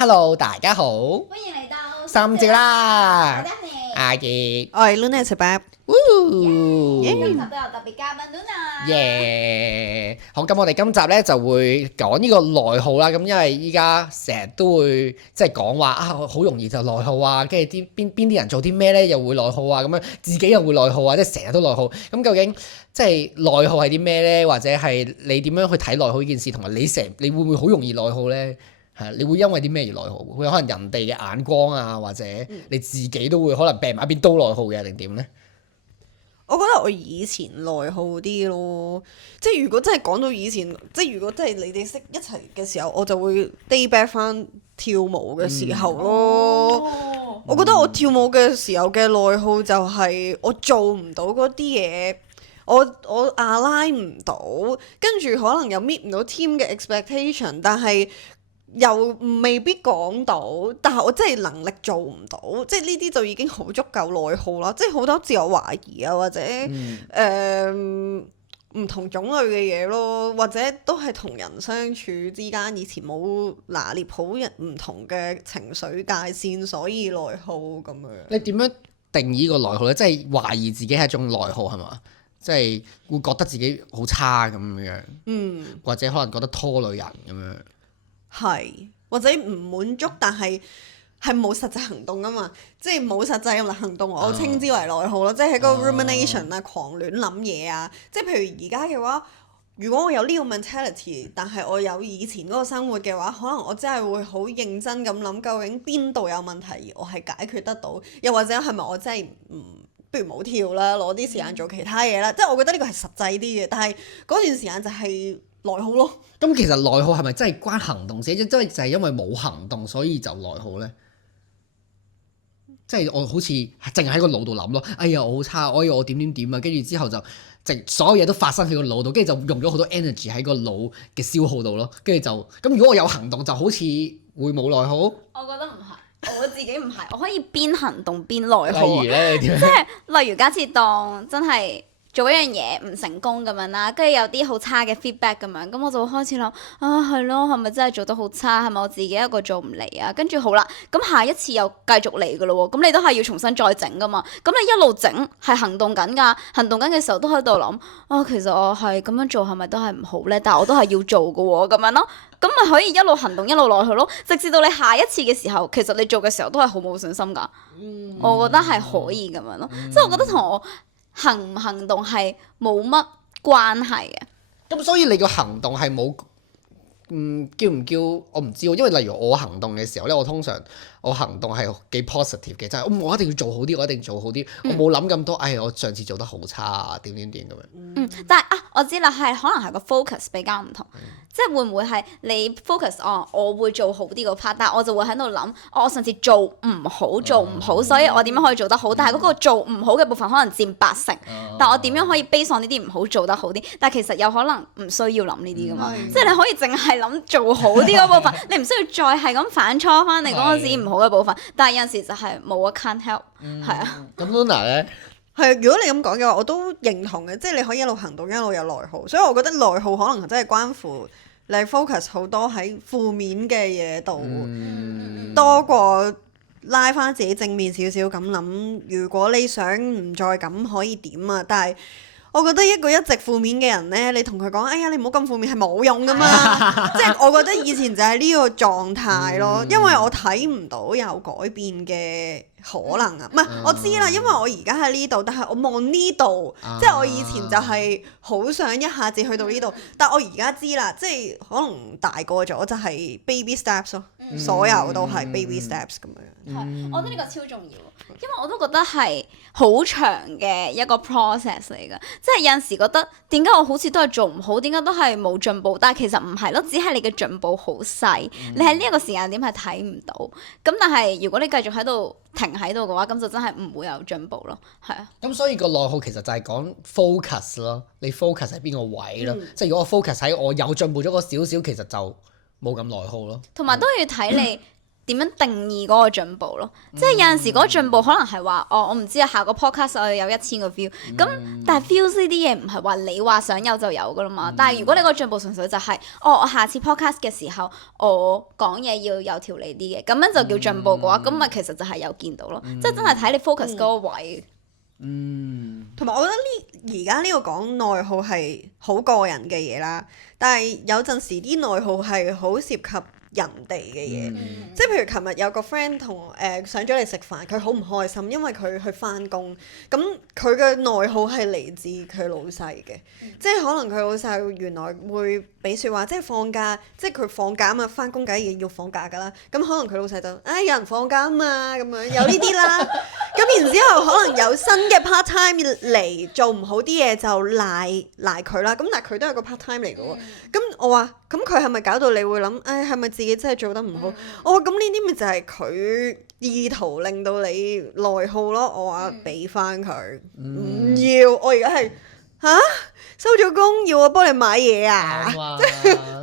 Hello，大家好，歡迎嚟到心照啦我得你。阿傑，我係 Luna 食白，今集都有特別嘉賓 Luna。耶！好，咁我哋今集咧就會講呢個內耗啦。咁因為依家成日都會即係講話啊，好容易就內耗啊，跟住啲邊啲人做啲咩咧又會內耗啊，咁樣自己又會內耗啊，即係成日都內耗。咁究竟即係內耗係啲咩咧？或者係你點樣去睇內耗呢件事？同埋你會唔會好容易內耗咧？係，你會因為啲咩而內耗？會可能人哋嘅眼光啊，或者你自己都會可能病埋一邊都內耗嘅，定點咧？我覺得我以前內耗啲咯，即係如果真係講到以前，即係如果真係你哋識一齊嘅時候，我就會 day back 翻跳舞嘅時候咯。我覺得我跳舞嘅時候嘅內耗就係我做唔到嗰啲嘢，我 align 唔到，跟住可能又 meet 唔到 team 嘅 expectation，但係又未必講到，但係我真係能力做唔到，即係呢啲就已經好足夠內耗啦。即係好多自我懷疑啊，或者唔同種類嘅嘢咯，或者都係同人相處之間以前冇拿捏好人唔同嘅情緒界線，所以內耗咁樣。你點樣定義個內耗咧？即係懷疑自己係一種內耗係嘛？即係會覺得自己好差咁樣，或者可能覺得拖累人咁樣。係，或者唔滿足，但係冇實際行動啊嘛，即係冇實際嘅行動，我稱之為內耗咯，即係喺個 rumination 啊，狂亂諗嘢啊，即係譬如而家嘅話，如果我有呢個 mentality，但係我有以前嗰個生活嘅話，可能我真係會好認真咁諗，究竟邊度有問題，而我係解決得到，又或者係咪我真係不如冇跳啦，攞啲時間做其他嘢啦，即係我覺得呢個係實際啲嘅，但係嗰段時間就係內耗咯。咁其實內耗係咪真係關行動事？即係就係因為冇行動，所以就內耗咧？即係我好似淨係喺個腦度諗咯。哎呀，我好差，哎呀，我點點啊，跟住之後就所有嘢都發生喺個腦度，跟住就用咗好多 energy 喺個腦嘅消耗度咯。跟住就咁，如果我有行動，就好似會冇內耗。我覺得唔係，我自己唔係，我可以邊行動邊內耗。例如咧，你點樣？即係例如假設當真係做一樣嘢唔成功咁樣啦，跟住有啲好差嘅 feedback 咁樣，咁我就會開始諗啊，係咯，係咪真係做得好差？係咪我自己一個做唔嚟啊？跟住好啦，咁下一次又繼續嚟噶咯喎，咁你都係要重新再整噶嘛？咁你一路整係行動緊㗎，行動緊嘅時候都喺度諗啊，其實我係咁樣做係咪都係唔好咧？但係我都係要做嘅喎，咁樣咯，咁咪可以一路行動一路落去咯，直至到你下一次嘅時候，其實你做嘅時候都係好冇信心㗎。我覺得係可以咁樣咯，即係我覺得同我行唔行動係冇乜關係嘅。咁所以你個行動係冇，叫唔叫我唔知喎。因為例如我行動嘅時候咧，我通常我行動係幾 positive 嘅，就係我一定要做好啲，我一定做好啲，我冇諗咁多。哎，我上次做得好差啊，點咁樣。但係啊，我知啦，係可能係個 focus 比較唔同，即係會唔會係你 focus on 我會做好啲個 part，但係我就會喺度諗，我上次做唔好，所以我點樣可以做得好？但係嗰個做唔好嘅部分可能佔80%，但我點樣可以 base on 呢啲唔好做得好啲？但係其實有可能唔需要諗呢啲噶嘛，即係你可以淨係諗做好啲嗰部分，你唔需要再係咁反芻翻你嗰陣時唔好嘅部分。但係有陣時就係冇啊 can't help，係啊。咁 Luna 咧？係，如果你咁講嘅話，我都認同嘅，即係你可以一路行動一路有內耗，所以我覺得內耗可能真係關乎你 focus 好多喺負面嘅嘢度，多過拉翻自己正面少少咁諗。如果你想唔再咁可以點啊？但係我覺得一個一直負面嘅人呢，你同佢講，哎呀，你唔好咁負面係冇用噶嘛。即係我覺得以前就係呢個狀態咯，因為我睇唔到有改變嘅可能啊，唔係我知啦，因為我而家喺呢度，但係我望呢度，即係我以前就係好想一下子去到呢度，但我而家知啦，即係可能大個咗就係 baby steps 咯，所有都係 baby steps 咁樣。我覺得呢個超重要，因為我都覺得係好長嘅一個 process 嚟㗎，即係有陣時覺得點解我好似都係做唔好，點解都係冇進步，但係其實唔係咯，只係你嘅進步好細，你喺呢一個時間點係睇唔到，咁但係如果你繼續喺度停喺度嘅話，咁就真係唔會有進步咯，係啊。咁所以個內耗其實就係講 focus 咯，你 focus 喺邊個位咯？即係如果我 focus 喺我有進步咗個少少，其實就冇咁內耗咯。同埋都要睇你點樣定義嗰個進步咯。即係有陣時嗰個進步可能係話，我唔知啊，下個 podcast 我要有1000個 view，咁但係 views 呢啲嘢唔係話你話想有就有噶啦嘛。但係如果你個進步純粹就係，我下次 podcast 嘅時候我講嘢要有條理啲嘅，咁樣就叫進步嘅話，咁咪其實就係有見到咯。即係真係睇你 focus 嗰個位。同埋我覺得而家呢個講內耗係好個人嘅嘢啦，但係有陣時啲內耗係好涉及人哋嘅嘢，即係譬如琴日有個 friend 同上咗嚟食飯，佢好唔開心，因為佢去翻工，咁佢嘅內耗係嚟自佢老細嘅，即係可能佢老細原來會俾説話，即係放假，即係佢放假啊嘛，翻工梗係要放假㗎啦，咁可能佢老細就有人放假啊嘛，咁樣有呢啲啦，咁然之後可能有新嘅 part time 嚟做唔好啲嘢就賴佢啦，咁但係佢都係個 part time 嚟嘅喎，咁我話咁佢係咪搞到你會諗，係咪自己真係做得唔好？我話咁呢啲咪就係佢意圖令到你內耗咯。我話俾翻佢，唔要。我而家係收咗工要我幫你買嘢啊？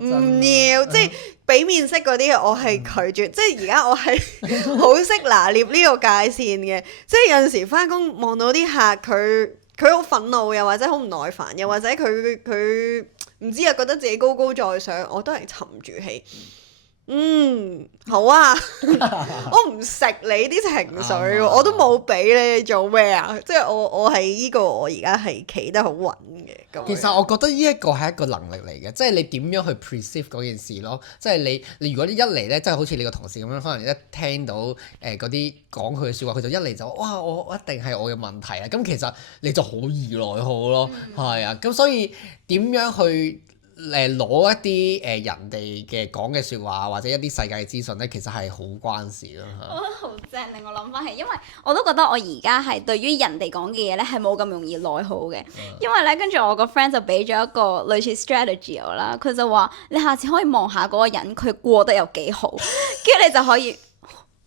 唔要，即係俾面色嗰啲我係拒絕。即係而家我係好識拿捏呢個界線嘅。即係有陣時翻工望到啲客佢好憤怒，又或者好唔耐煩，又或者佢唔知啊，覺得自己高高在上，我都係沉住氣。好啊，我唔食你啲情緒喎，我都冇俾你做咩啊？即係我係呢個，我而家係企得好穩嘅。其實我覺得呢一個係一個能力嚟嘅，即係你點樣去 perceive 嗰件事咯。即係你如果一嚟咧，即係好似你個同事咁樣，可能一聽到嗰啲講佢嘅説話，佢就一嚟就哇我一定係我嘅問題啊！咁其實你就好易內耗咯，係啊。咁所以點樣去攞一啲人哋嘅講嘅説話，或者一啲世界嘅資訊咧，其實係好關事咯。我覺得好正，令我諗翻起，因為我都覺得我而家係對於人哋講嘅嘢咧係冇咁容易內耗嘅，因為咧跟住我個 friend 就俾咗一個類似 strategy 我啦，佢就話你下次可以望下嗰個人佢過得有幾好，跟住你就可以。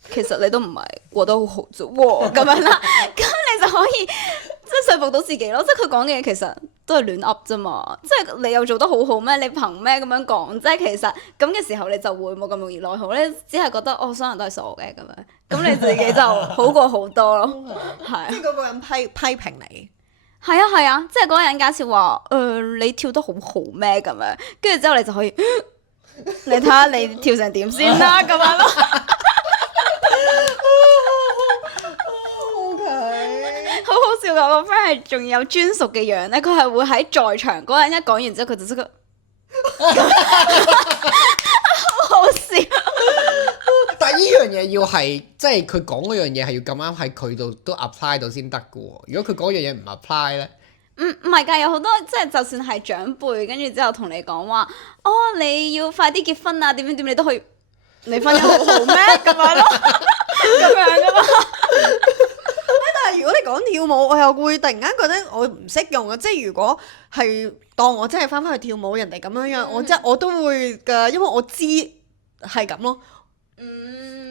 其實你都唔係過得好好啫喎，咁樣啦，咁你就可以即係說服到自己咯。即係佢講嘅嘢其實都係亂噏啫嘛，即係你又做得好好咩？你憑咩咁樣講？即係其實咁嘅時候你就會冇咁容易內耗咧，只係覺得所有人都係傻嘅咁樣，咁你自己就好過好多咯，係。即係嗰個人批評你。係啊，即係嗰個人假設話你跳得好好咩咁樣，跟住之後你就可以你睇下你跳成點先啦咁樣咯。好好笑㗎！我個 friend 係仲有專屬嘅樣咧，佢係會喺在場嗰個人一講完之後，佢就即刻好好笑。但係呢樣嘢要係即係佢講嗰樣嘢係要咁啱喺佢度都 apply 到先得㗎喎。如果佢嗰樣嘢唔 apply 咧，唔係㗎，有好多即係就算係長輩，跟住之後同你講話，你要快啲結婚啊，點你都可以，你婚姻好好咩咁樣咯，咁樣㗎嘛。但係如果你講跳舞，我又會突然間覺得我唔識用啊！即係如果係當我真係翻去跳舞，人哋咁樣樣，我都會㗎，因為我知係咁咯。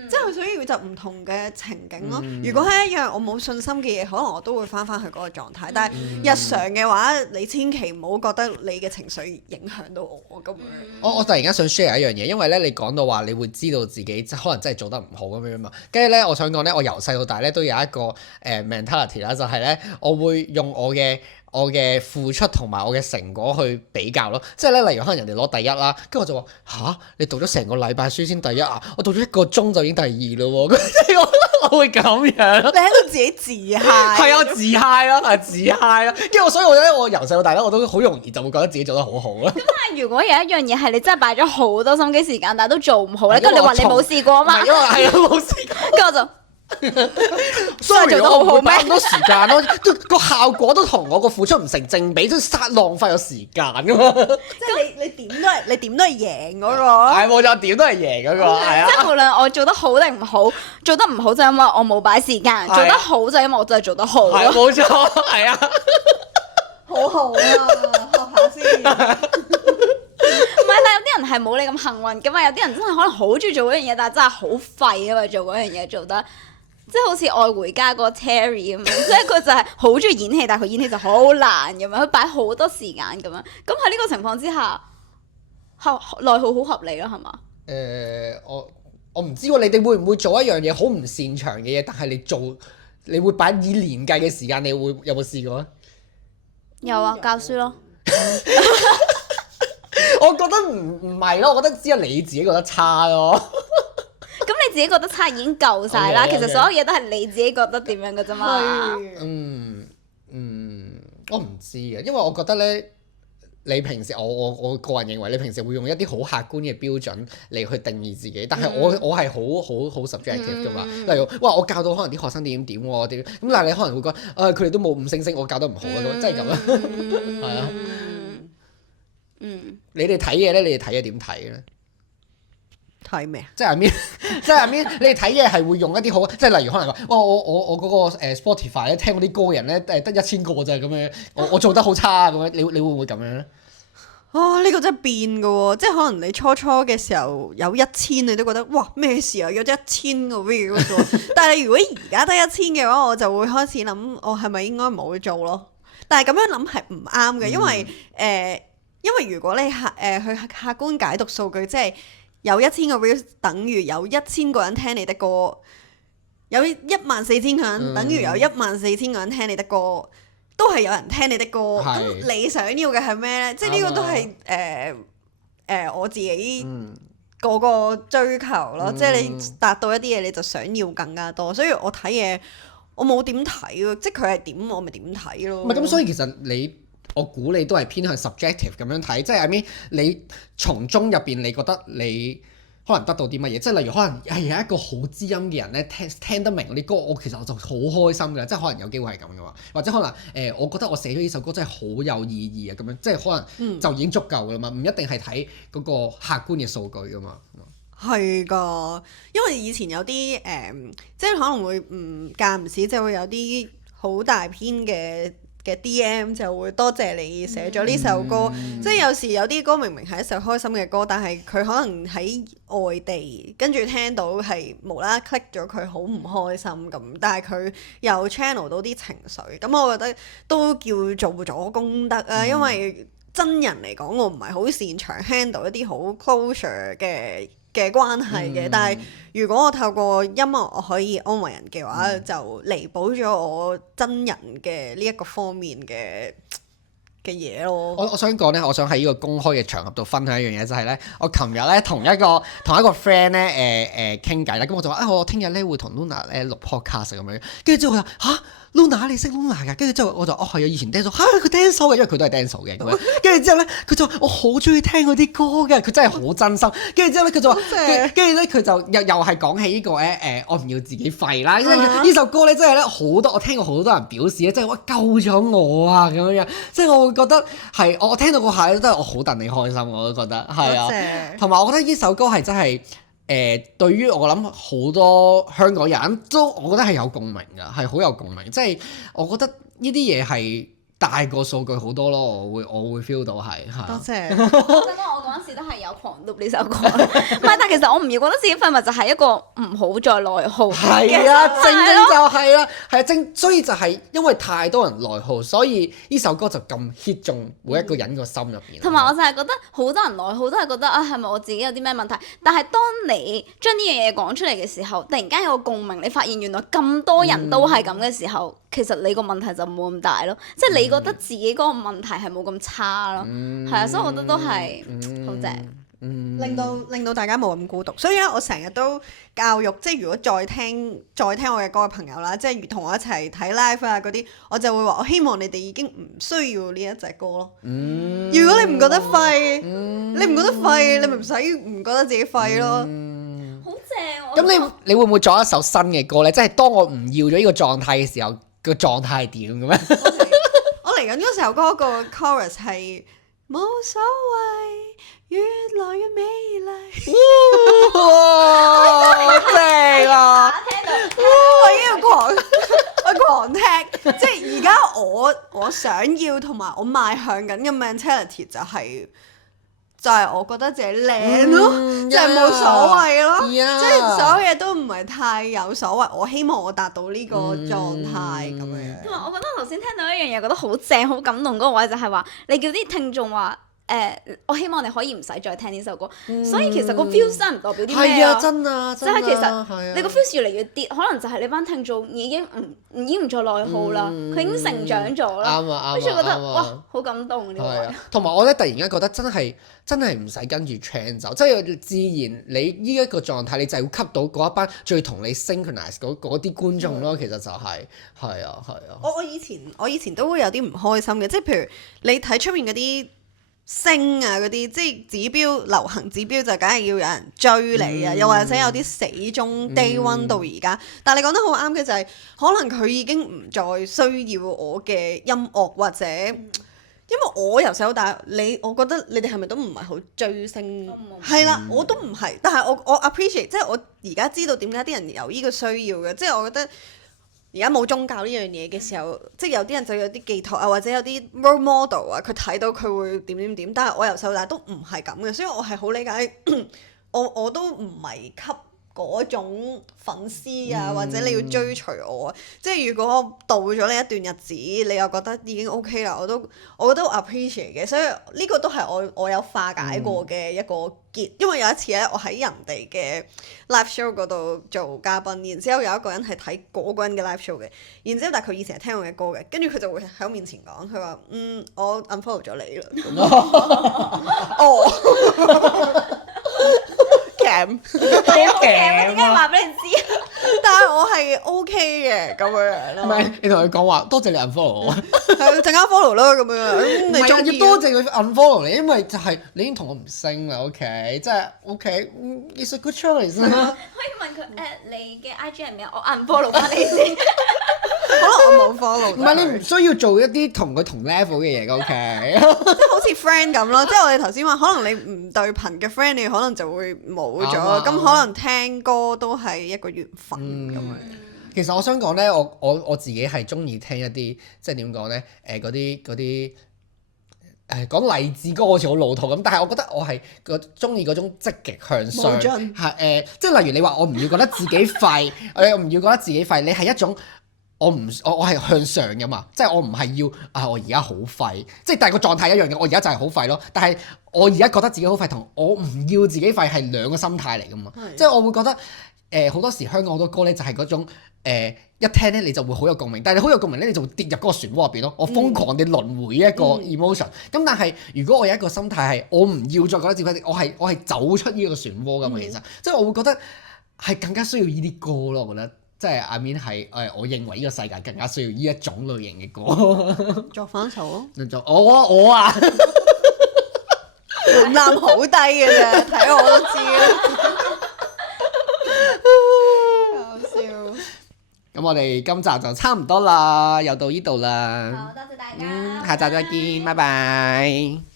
即係所以就唔同嘅情景咯。如果係一樣我冇信心嘅嘢，可能我都會翻去嗰個狀態。但係日常嘅話，你千祈唔好覺得你嘅情緒影響到我咁樣。我突然間想 share 一樣嘢，因為咧你講到話你會知道自己可能真係做得唔好咁樣嘛。跟住咧，我想講咧，我由細到大咧都有一個mentality 啦，就係咧我會用我嘅付出同埋我嘅成果去比較咯，即係咧，例如可能人哋攞第一啦，跟住我就話吓，你讀咗成個禮拜書先第一啊，我讀咗1個鐘就已經第2咯喎，即係我會咁樣。你喺度自己自嗨。係啊，自嗨咯，係自嗨咯，跟住所以我由細到大咧，我都好容易就會覺得自己做得好好啦。咁但係如果有一樣嘢係你真係擺咗好多心機時間，但係都做唔好咧，跟住你話你冇試過啊嘛？因為係啊，冇試過。跟住我就。Sorry，我唔會擺咁多時間咯，個效果都同我個付出唔成正比，都浪費咗時間噶嘛。即係你點都係贏嗰個。係冇錯，點都係贏嗰個，係啊。即係無論我做得好定唔好，做得唔好就因為我冇擺時間，做得好就因為我真係做得好。係冇錯，係啊。好好啊，學下先。唔係，但有啲人係冇你咁幸運噶嘛，有啲人真係可能好中意做嗰樣嘢，但係真係好廢啊嘛，做嗰樣嘢做得。即係好似愛回家嗰個 Terry 咁樣，即係佢就係好中意演戲，但係佢演戲就好難咁樣，佢擺好多時間咁樣。咁喺呢個情況之下，內耗好合理咯，係嘛？我唔知喎，你哋會唔會做一樣嘢好唔擅長嘅嘢，但係你會擺以年計嘅時間，有冇試過啊？有啊，教書咯。我覺得唔係咯，我覺得只係你自己覺得差咯。咁你自己覺得差已經夠晒啦。 Okay, okay. 其實所有嘢都係你自己覺得點樣嘅啫嘛。我唔知嘅，因為我覺得咧，你平時我個人認為你平時會用一啲好客觀嘅標準嚟去定義自己，但係我係好 subjective 噶嘛。例如，哇，我教到可能啲學生點喎點，咁但係你可能會覺得佢哋都冇5星星，我教得唔好啊，即係咁啦，係啊。你哋睇嘢咧，你哋睇嘢點睇咧？睇咩啊？即係I mean，你哋睇嘢係會用一啲好，即係例如可能話，哇！我嗰個Spotify 咧聽嗰啲歌嘅人咧得1000個咋咁樣，我做得好差咁樣，你會唔會咁樣咧？呢個真係變㗎喎，即係可能你初嘅時候有1000，你都覺得哇咩事啊？有1000個 view 喎，但係如果而家得1000嘅話，我就會開始諗，我係咪應該唔好做咯？但係咁樣諗係唔啱嘅，因為如果你去客觀解讀數據，即係有1000個 view 等於有1000個人聽你的歌，有14000個人等於有14000個人聽你的歌，都係有人聽你的歌。咁你想要嘅係咩呢？即係呢個都係我自己嗰個追求咯。即係你達到一啲嘢，你就想要更加多。所以我睇嘢，我冇點睇咯，即係佢係點，我咪點睇咯。唔係咁，所以其實我估你都係偏向 subjective 咁樣睇，即係I mean你從中入邊，你覺得你可能得到啲乜嘢？即係例如可能係有一個好知音嘅人咧，聽得明嗰啲歌，其實我就好開心㗎，即係可能有機會係咁嘅嘛。或者可能我覺得我寫咗呢首歌真係好有意義啊，咁樣即係可能就已經足夠㗎啦嘛，唔一定係睇嗰個客觀嘅數據㗎嘛。係㗎，因為以前有啲即係可能會間唔時就會有啲好大篇嘅 DM 就會多謝你寫咗呢首歌，即係有時有啲歌明明係一首開心嘅歌，但係佢可能喺外地跟住聽到係無啦啦 click 咗佢好唔開心咁，但係佢又 channel 到啲情緒，咁我覺得都叫做咗功德啊，因為真人嚟講，我唔係好擅長 handle 一啲好 closure 嘅關係嘅，但係如果我透過音樂我可以安慰人嘅話，就彌補咗我真人嘅呢一個方面嘅嘢咯。我想講咧，我想喺呢個公開嘅場合度分享一樣嘢，就係咧，我琴日咧同一個 friend 咧傾偈啦，咁我就話我聽日咧會同 Luna 咧錄 podcast 咁樣，跟住之後佢話嚇。Luna 你識 Luna 㗎？跟住之後我就係啊，以前 dance 佢 dance 嘅，因為佢都係 dance 嘅咁樣。跟住之後咧，佢就話我好中意聽嗰啲歌嘅，佢真係好真心。跟住之後咧，佢就話，跟住咧佢就又係講起呢個我唔要自己廢啦。因為呢首歌咧真係咧好多，我聽過好多人表示咧，真係哇救咗我啊咁樣。即係我會覺得係我聽到嗰下咧，真係我好戥你開心，我都覺得係啊。同埋我覺得呢首歌係真係。對於我諗好多香港人都，我覺得係有共鳴㗎，係好有共鳴。即係我覺得呢啲嘢係大過數據好多咯，我會 feel 到係。多謝。我嗰陣時都係有狂錄呢首歌，唔係，但係其實我唔要覺得自己廢物就係一個唔好再內耗。係啊，正就係啦，係啊，所以就係因為太多人內耗，所以呢首歌就咁 hit 中每一個人個心入邊。同埋我就係覺得好多人內耗都係覺得啊，係咪我自己有啲咩問題？但係當你將呢樣嘢講出嚟嘅時候，突然間有個共鳴，你發現原來咁多人都係咁嘅時候，其實你個問題就冇咁大咯。即係你覺得自己嗰個問題係冇咁差咯，係啊，所以我覺得都係好正。令到大家冇咁孤獨，所以咧我成日都教育，即係如果再聽我嘅歌嘅朋友啦，即係同我一齊睇 live 啊嗰啲，我就會話我希望你哋已經唔需要呢一隻歌咯。如果你唔覺得廢，你唔覺得廢，你咪唔覺得自己廢咯。好正！咁你會唔會作一首新嘅歌咧？即係當我唔要咗呢個狀態嘅時候，個狀態係點嘅咩？我嚟緊嗰首歌個 chorus 係冇所謂。越來越美麗，哇！正啊！我已經狂聽，即係而家我想要同埋我邁向緊嘅 mentality 就係我覺得自己靚咯，即係冇所謂咯，即係所有嘢都唔係太有所謂。我希望我達到呢個狀態咁樣。我覺得頭先聽到一樣嘢，覺得好正、好感動嗰個位就係話，你叫啲聽眾話。我希望你可以唔使再聽呢首歌。所以其實個 views 真係唔代表啲咩係啊，真啊，即係其係啊實你個 views 越嚟越跌，可能就係你班聽眾已經唔再內耗啦，佢已經成長咗啦。啱啊，跟住覺得啱啊哇，好感動呢個位係啊，同埋我咧突然間覺得真係唔使跟住 trend 走，即係自然你呢一個狀態，你就係會吸到嗰一班最同你 synchronize 嗰啲觀眾咯。其實就係啊。我以前都會有啲唔開心嘅，即係譬如你睇出面嗰啲星啊嗰啲，即係指標流行指標就梗係要有人追你啊，又或者有啲死忠 day one 到而家。但係你講得好啱嘅就係，可能佢已經唔再需要我嘅音樂或者。因為我由細到大，我覺得你哋係咪都唔係好追星？係啦，我都唔係，但係我 appreciate，即係我而家知道點解啲人有呢個需要嘅，即係我覺得而家冇宗教呢樣嘢嘅時候，即係有啲人就有啲寄託啊，或者有啲 role model 啊，佢睇到佢會點，但係我由細到大都唔係咁嘅，所以我係好理解，我都唔係吸嗰種粉絲啊，或者你要追隨我啊，即係如果我到咗呢一段日子，你又覺得已經 OK 啦，我覺得 appreciate 嘅，所以呢個都係我有化解過嘅一個結，因為有一次咧，我喺人哋嘅 live show 嗰度做嘉賓，然之後有一個人係睇嗰個人嘅 live show 嘅，然之後但係佢以前係聽我嘅歌嘅，跟住佢就會喺我面前講，佢話我 unfollow 咗你啦，哦。係啊，點解話俾你知？但係我係 OK 嘅咁樣咯。唔係你同佢講話多謝你 unfollow 我，係陣間 follow 啦咁樣。唔係啊，要多謝佢 unfollow 你，因為就係你已經同我唔升啦，OK，即係 OK，it's a good choice 啦。可以問佢你嘅 IG 係咩？我 unfollow 翻你先。可能我冇 follow。唔係你唔需要做一啲同佢同 level 嘅嘢嘅，OK。即係好似 friend 咁咯，即係我哋頭先話，可能你唔對頻嘅 friend，你可能就會冇咗，咁可能聽歌都係一個緣分咁樣。其實我想講咧，我自己係中意聽一啲即係點講咧？嗰啲講勵志歌好似好老土咁，但係我覺得我係中意嗰種積極向上，係即係例如你話我唔要覺得自己廢，我又唔要覺得自己廢，你係一種。我係向上㗎嘛，即係我唔係要我而家好廢，即係但係個狀態一樣嘅，我而家就係好廢咯。但係我而家覺得自己好廢同我唔要自己廢係兩個心態嚟㗎嘛，即係我會覺得好多時香港好多歌咧就係嗰種一聽咧你就會好有共鳴，但係你好有共鳴咧你就會跌入嗰個漩渦入邊咯。我瘋狂地輪迴一個 emotion，咁但係如果我有一個心態係我唔要再覺得自己廢，我係走出呢個漩渦㗎嘛，其實即係我會覺得係更加需要呢啲歌咯，我覺得。即係 I mean 係我認為呢個世界更加需要呢一種類型嘅歌。作翻首咯。我啊，門檻好低嘅啫，睇我都知啦。搞笑。咁我哋今集就差唔多啦，又到呢度啦。好，多謝大家。下集再見，拜拜。